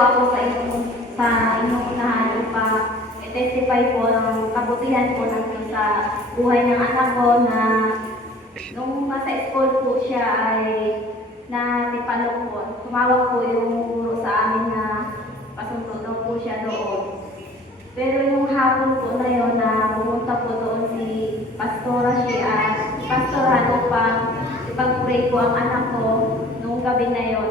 ako sa inyong unahan upang i-testify po ng kabutihan po ng Diyos sa buhay ng anak ko na nung nasa school po siya ay natipalo po. Tumawag po yung guro sa amin na pasunod daw po siya doon. Pero yung hapon po na yun na pumunta po doon si Pastora siya, Pastoran upang ipag-pray po ang anak ko nung gabi na yon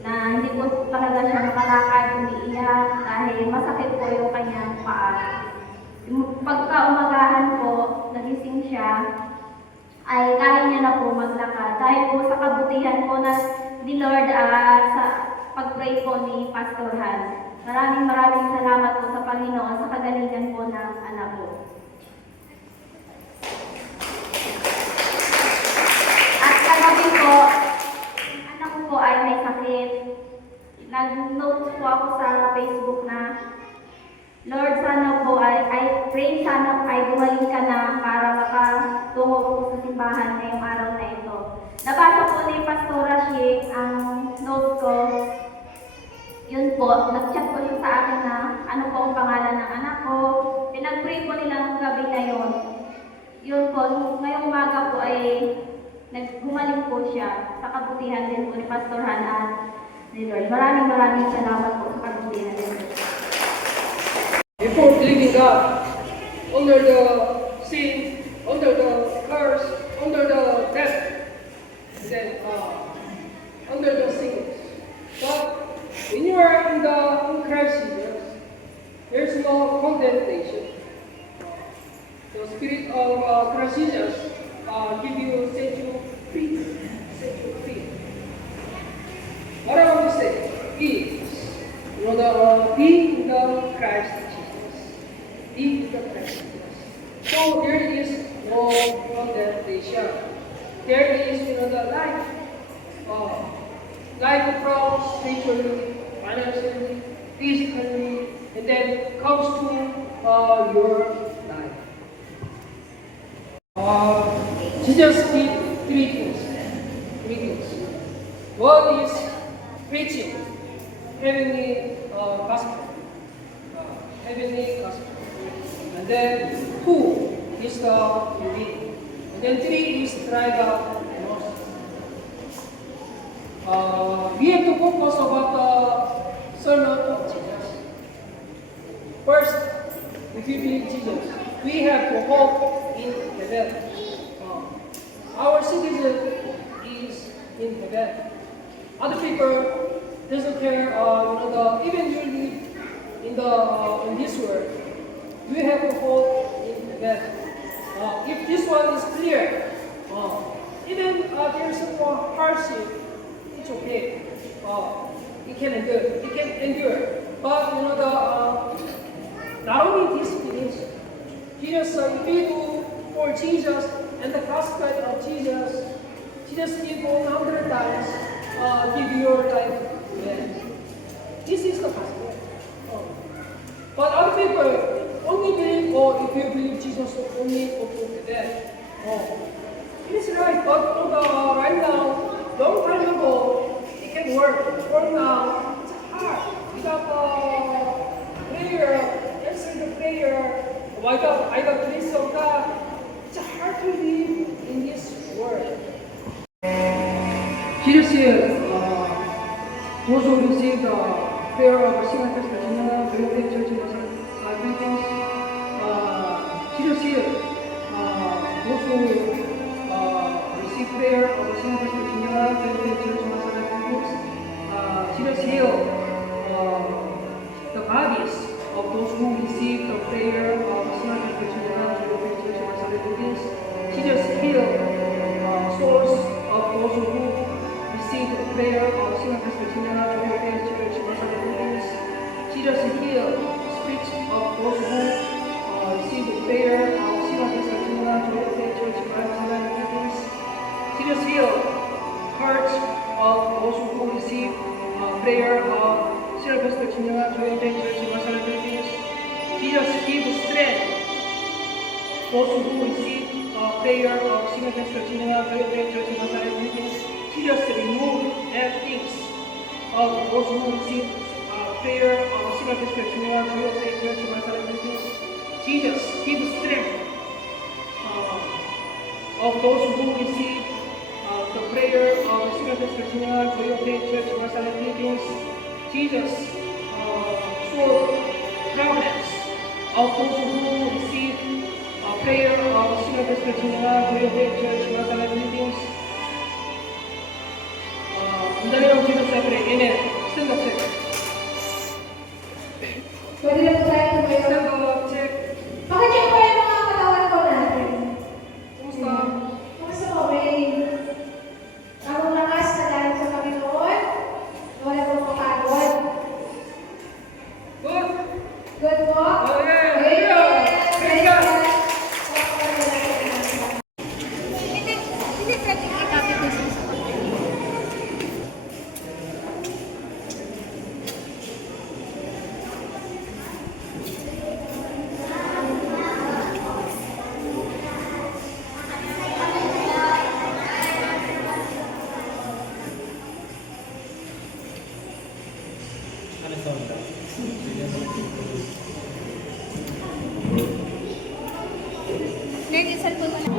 na hindi po talaga siya makalakad, umiiyak dahil masakit po yung kanyang paa. Pagkaumagahan po, nagising siya, ay kaya niya na po maglakad. Dahil po sa kabutihan po na ni Lord sa pag-pray po ni Pastor Han. Maraming salamat po sa Panginoon sa kagalingan po ng anak ko. At kagabi po, anak ko po ay may sakit. Nag-note po ako sa Facebook na Lord, sana po I pray sana ay gumaling ka na para makatungo po sa simbahan ngayong araw na ito. Nabasa po ni Pastora Shi ang note ko. Yun po, nag-chat po siya sa akin na ano po ang pangalan ng anak ko. Pinag-pray po nila ng gabi na yun. Yun po, ngayong umaga po ay naggumaling po siya sa kabutihan din po ni Pastor Han at ni Lord. Maraming salamat po sa kabutihan din. Before believing God, under the sin, under the curse, under the death, then under the sickness. But when you are in Christ Jesus, there is no condemnation. The Spirit of Christ Jesus give you set you free, set you free. What I want to say is, be in the Christ Jesus, be in the Christ Jesus. So there is no condemnation. There is the life. Life from spiritually, financially, physically, and then comes to your life. Jesus did three things. One is preaching heavenly gospel. And then two is the living. And then three is drive out demons. We have to focus about the sermon of Jesus. First, if we believe Jesus, we have to hope in heaven. Our citizen is in heaven. Other people doesn't care. Even you live in this world, we have to hope in heaven. If this one is clear, even there is some hardship. It's okay. It can endure. But not only this finish. Jesus, if you do for Jesus and the gospel of Jesus, Jesus give 100 times, give your life again. This is the gospel. But other people only believe, if you believe Jesus only go to heaven. It is right, but right now, long time ago, it can work. For now, it's hard. Without prayer, answer the prayer, without the grace of God, it's hard to live in this world. Jesus said, those who receive the prayer of St. Catherine's Church greetings. Jesus said, those who receive prayer of St. Catherine's Church greetings. Jesus healed the bodies of those who receive the prayer of St. Catherine's Church greetings. Jesus healed souls of those who receive the prayer of St. Catherine's Church greetings. Jesus healed spirits of those who receive the prayer of St. Catherine's Church greetings. Jesus healed hearts of those who receive prayer of St. Catherine's Church greetings. Jesus gives strength those who receive prayer of St. Catherine's Church greetings. Jesus remove bad things of those who receive prayer of Single District General Joy of Faith Church Marsala Philippines. Jesus, give strength of those who receive the prayer of Single District General Joy of Faith Church Marsala Philippines. Jesus, solve problems of those who receive prayer of Single District General Joy of Faith Church Marsala Philippines. In the name of Jesus I pray, Amen. Stand up, check. Pwede na po tayo tumayo. Stand up, check. Pakicheck po yung mga katawan po natin. Kumusta? Kumusta po, Ray? Ang lakas na galing sa Panginoon. Wala po po kagod. Good. Good po? Okay. Amen. Praise God. Hindi pwedeng i-copy paste sa Nerd, isal po na lang.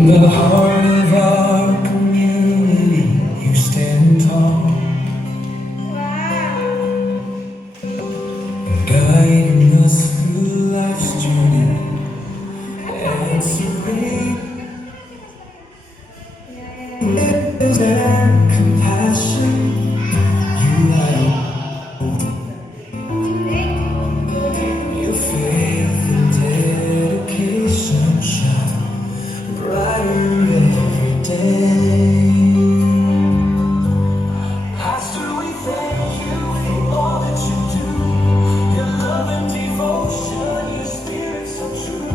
In the heart of our community, you stand tall, Wow! guiding us through life's journey, answering prayers and compassion. You light your faith and dedication shine brighter every day. Master, we thank you for all that you do. Your love and devotion, your spirit so true.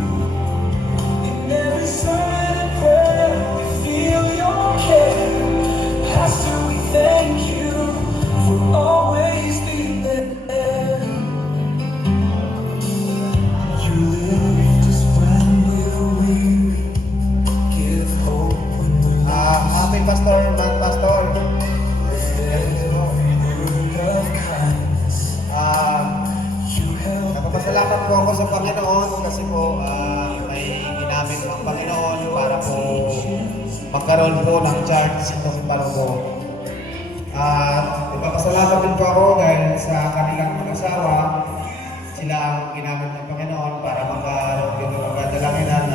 In every sermon and prayer, we feel your care. Pastor, we thank you for always being there. You lift us when we're weary, give hope when we're lost. Happy Pastor, Mang Pastor. Word of kindness, you help. Nagpapasalamat po ako sa Panginoon kasi po may ginamit ang Panginoon para po magkaroon po ng church itong Palugo. Nagpapasalamat din po ako dahil sa kanilang mag-asawa, sila ang ginamit ng Panginoon para magkaroon dito ng pagdalaginan.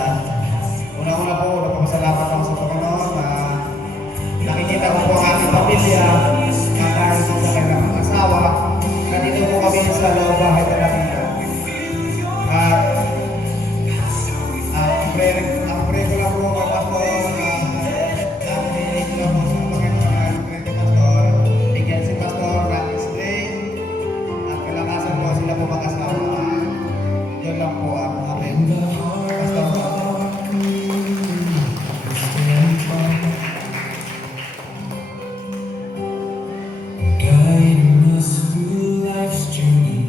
Una-una po, nagpapasalamat ako sa Panginoon na nakikita ko po ang aking pamilya na dahil po sa kanilang mag-asawa, nandito po kami sa loob bahay na natin. Ang pray ko lang po kay Pastor narinig ko lang po sa Panginoon ang pray kay Pastor, bigyan si Pastor ng strength at kalakasan po sila po mag-asawa. Yun lang po ang amin. Pastor. Guiding us through life's journey,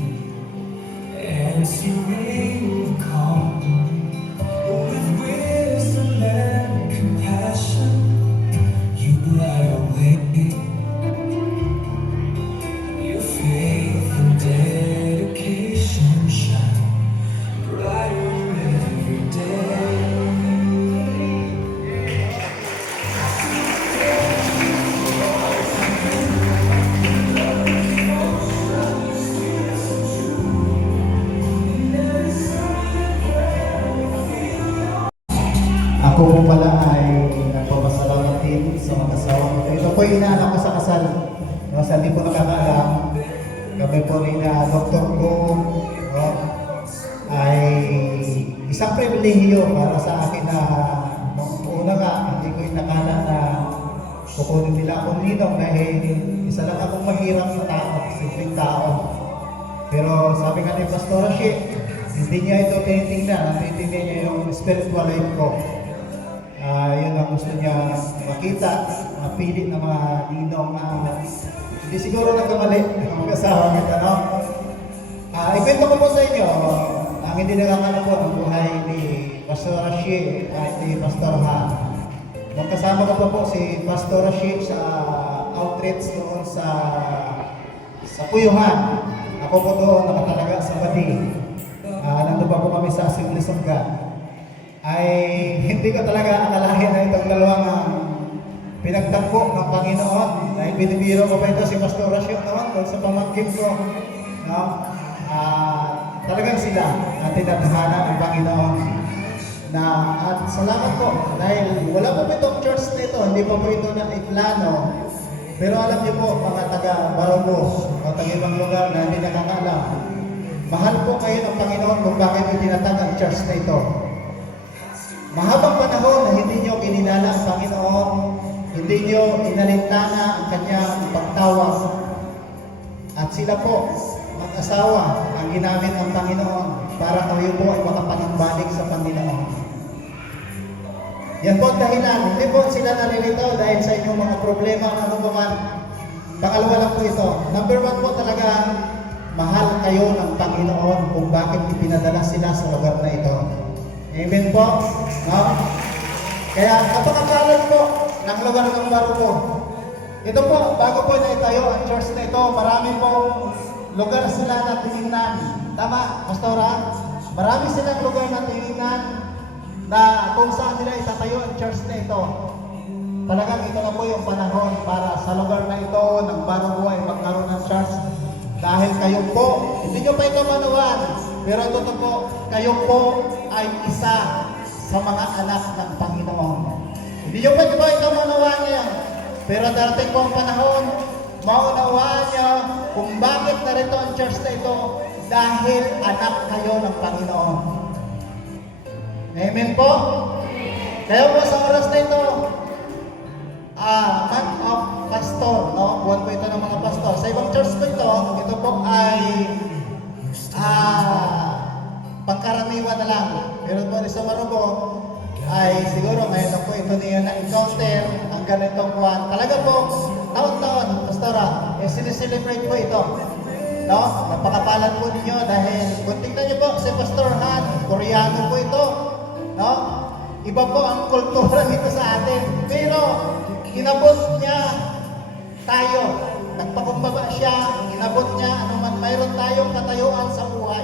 answering the call with wisdom and compassion. You light our way. Your faith and dedication shine brighter every day. Ako po pala ay nagpapasalamat din sa mag-asawa ko. Ito po yung inaanak ko sa kasal. Sa hindi po nakakaalam, kami po rin na doktor ko ay isang pribilehiyo para sa akin na nung una nga, hindi ko inakala na kukunin nila akong ninong dahil isa lang akong mahirap na tao, simpleng tao. Pero sabi nga ni Pastor Shi, hindi niya ito tinitingnan, tinitingnan niya yung spiritual life ko. Yun ang gusto niya makita, mapili ng mga ninong na hindi siguro nagkamali ang mag-asawa kita, no? Ikwento ko po sa inyo, ang hindi nakakala po ang buhay ni Pastor Shi at ni Pastor Ha. Magkasama ko po si Pastor Shi sa outreach doon sa Puyuhan. Ako po doon nakatalaga sa Badi. Nandun pa po kami sa Assemblies of God. Ay hindi ko talaga akalahin na itong dalawang pinagtagpo ng Panginoon. Dahil binibiro ko pa ito si Pastor Rasyo naman doon sa pamangkin ko. No? Talagang sila na tinatahana ng Panginoon. At salamat po dahil wala po itong church nito, hindi pa po ito na iplano. Pero alam niyo po mga taga-Barangos o taga-ibang lugar na hindi nakakaalam, mahal po kayo ng Panginoon kung bakit yung tinatag ang church na ito. Mahabang panahon na hindi nyo kininala ang Panginoon, hindi nyo inalintana ang kanyang pagtawag. At sila po, mag-asawa, ang ginamit ng Panginoon para kayo po ay makapagbalik sa Panginoon. Yan po ang dahilan. Hindi po sila nalilito dahil sa inyong mga problema o ano man. Pangalawa lang po ito. Number 1 po talaga, mahal kayo ng Panginoon kung bakit ipinadala sila sa lugar na ito. Amen po? No? Kaya napakakalan po ng lugar ng Barugo. Ito po, bago po na itayo ang church na ito, marami po lugar sila na tinignan. Tama, Pastora? Marami silang lugar na tinignan na kung saan nila itatayo ang church na ito. Talagang ito na po yung panahon para sa lugar na ito ng Bagong Buhay magkaroon ng church. Dahil kayo po, hindi nyo pa ito manuwan, pero totoo po, kayo po ay isa sa mga anak ng Panginoon. Hindi nyo pa ito manuwan ngayon, pero darating po ang panahon, maunawaan nyo kung bakit narito ang church na ito dahil anak kayo ng Panginoon. Amen po? Kaya po sa oras na ito, month of pastor, no? Buwan po ito ng mga pastor. Sa ibang church po ito po ay pangkaraniwan na lang. Pero po sa Marubo, ay siguro ngayon lang po ito niya na-encounter ang ganitong buwan. Talaga po, taon-taon, pastora, sineselebrate po ito. No? Napakapalan po ninyo dahil kung tingnan niyo po si Pastor Han, Koreano po ito. No? Iba po ang kultura nito sa atin. Pero inabot niya tayo. Nagpakumbaba siya, inabot niya anuman mayroon tayong katayuan sa buhay.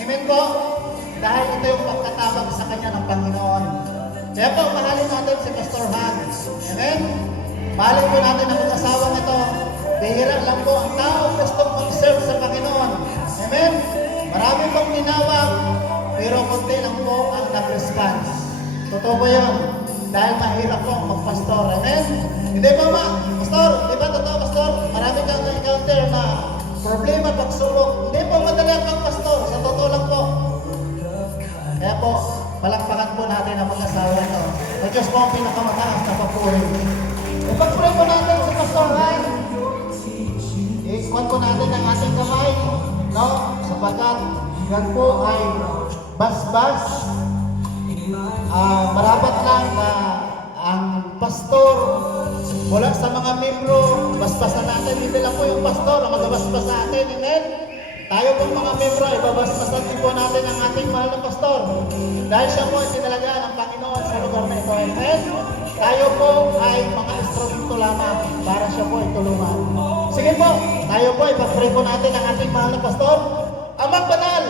Amen po? Dahil ito yung pagkatawag sa kanya ng Panginoon. Kaya po, mahalin natin si Pastor Han. Amen? Mahalin po natin ang mag-asawang ito. Bihira lang po ang tao gustong mag-serve sa Panginoon. Amen? Marami pong tinawag, pero konti lang po ang nag-response. Totoo po yun. Dahil mahirap po mag-pastor. Amen? Hindi po Pastor, di ba totoo, Pastor? Marami kang na-encounter na problema, pagsubok. Hindi po madali ang pastor. Sa totoo lang po. Kaya po, palakpakan po natin ang mag-asawa ito. Sa Diyos po ang pinakamataas na papuri. Ipag-pray po natin sa Pastor Han. I-kuhan po natin ang ating kamay. No? Sapagkat yan po ay bas-bas. Marapat lang na ang pastor wala sa mga membro, basbasan natin. Hindi lang po yung pastor ang mag-basbas sa atin. Amen? Tayo pong mga membro, ibabasbasan din po natin ang ating mahal na pastor. Dahil siya po ay tinalagaan ng Panginoon sa lugar na ito. Amen? Tayo po ay mga instrumento lamang para siya po ay tulungan. Sige po, tayo po, ipag-pray po natin ang ating mahal na pastor. Amang Banal,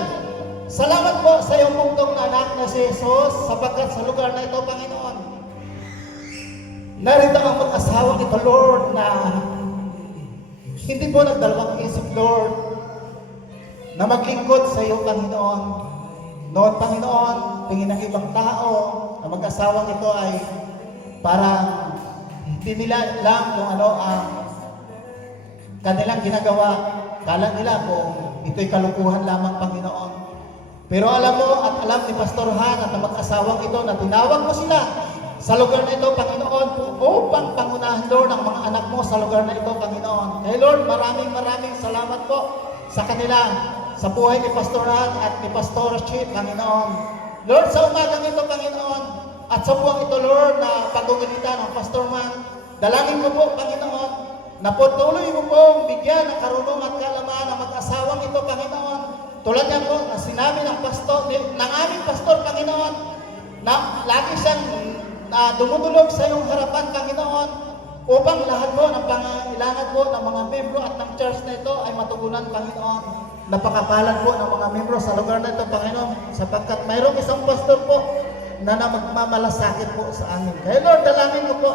salamat po sa iyong pugtong na anak na si Jesus sapagkat sa lugar na ito, Panginoon, narito ang mag-asawang ito, Lord, na hindi po nagdalawang isip, Lord, na maglingkod sa iyo, Panginoon. Noon, Panginoon, tingin ng ibang tao na mag-asawang ito ay parang hindi nila alam kung ano ang kanilang ginagawa. Kala nila kung ito'y kalukuhan lamang, Panginoon. Pero alam mo at alam ni Pastor Han at ang mag-asawang ito na tinawag mo sila sa lugar na ito, Panginoon, upang pangunahan, Lord, ang mga anak mo sa lugar na ito, Panginoon. Kaya Lord, maraming salamat po sa kanila, sa buhay ni Pastor Han at ni Pastor Chief, Panginoon. Lord, sa umagang ito, Panginoon, at sa buwang ito, Lord, na pag-ugalitan ng Pastor Man, dalangin ko po, Panginoon, na patuloy mo pong bigyan ng karunong at kalamaan ng mag-asawang ito, Panginoon. Tulad niya po na sinabi ng pastor, ng aming pastor, Panginoon, na lagi siyang dumudulog sa iyong harapan, Panginoon, upang lahat po ng pangangailangan po ng mga membro at ng church na ito ay matugunan, Panginoon. Napakapalan po ng mga membro sa lugar na ito, Panginoon, sapagkat mayroong isang pastor po na magmamalasakit po sa amin. Kaya Lord, dalangin ko po,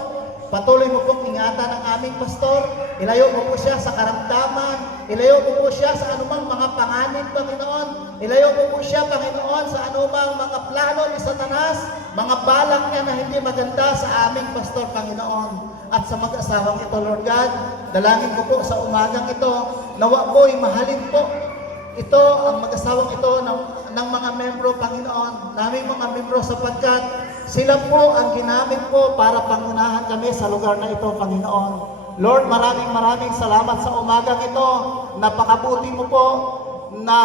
patuloy mo pong ingatan ang aming pastor, ilayo mo po siya sa karamdaman, ilayo mo po siya sa anumang mga panganib, Panginoon, ilayo mo po siya, Panginoon, sa anumang mga plano ni Satanas, mga balak niya na hindi maganda sa aming pastor, Panginoon. At sa mag-asawang ito, Lord God, dalangin ko po sa umagang ito, nawa po'y mahalin po ito, ang mag-asawang ito ng mga membro, Panginoon, naming mga membro, sapagkat sila po ang ginamit po para pangunahan kami sa lugar na ito, Panginoon. Lord, maraming salamat sa umagang ito. Napakabuti mo po na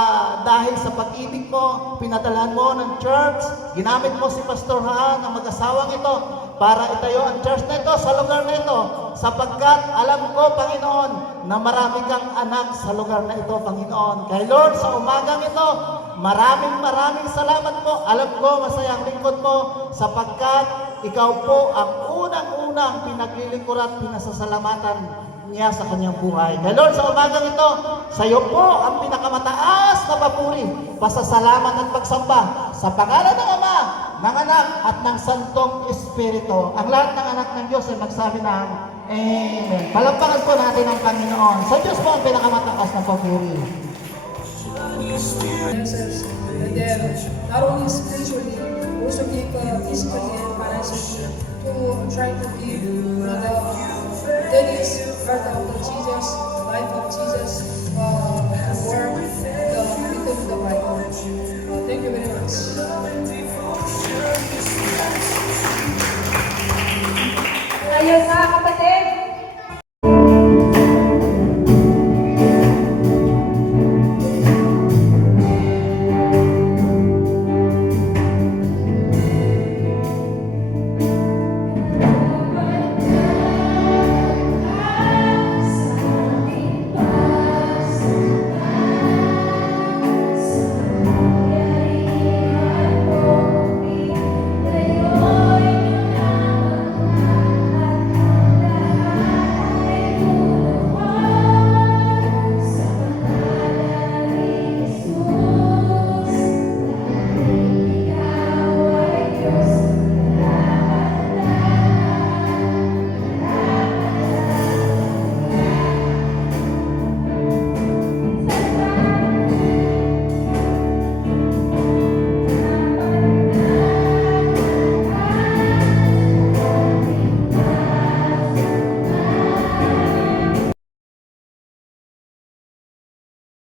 dahil sa pag-ibig mo, pinadalhan mo ng church, ginamit mo si Pastor Han, ang mag-asawang ito, para itayo ang church na ito sa lugar na ito, sapagkat alam ko, Panginoon, na marami kang anak sa lugar na ito, Panginoon. Kaya Lord, sa umagang ito, maraming salamat po. Alam ko, masaya ang lingkod mo, sapagkat ikaw po ang unang-unang pinaglilingkuran at pinasasalamatan niya sa kanyang buhay. Kaya Lord, sa umagang ito, sa iyo po ang pinakamataas na papuri, pasasalamat at pagsamba sa pangalan ng Ama, ng Anak at ng Santong Espiritu. Ang lahat ng anak ng Diyos ay magsabi ng Amen. Palakpakan po natin ang Panginoon. Sa Diyos po ang pinakamataas na papuri. Answers, and then not only spiritually, also give physically and financially to try to give that is part of the Jesus, the life of Jesus, the work, the written in the Bible. Thank you very much. Ayun na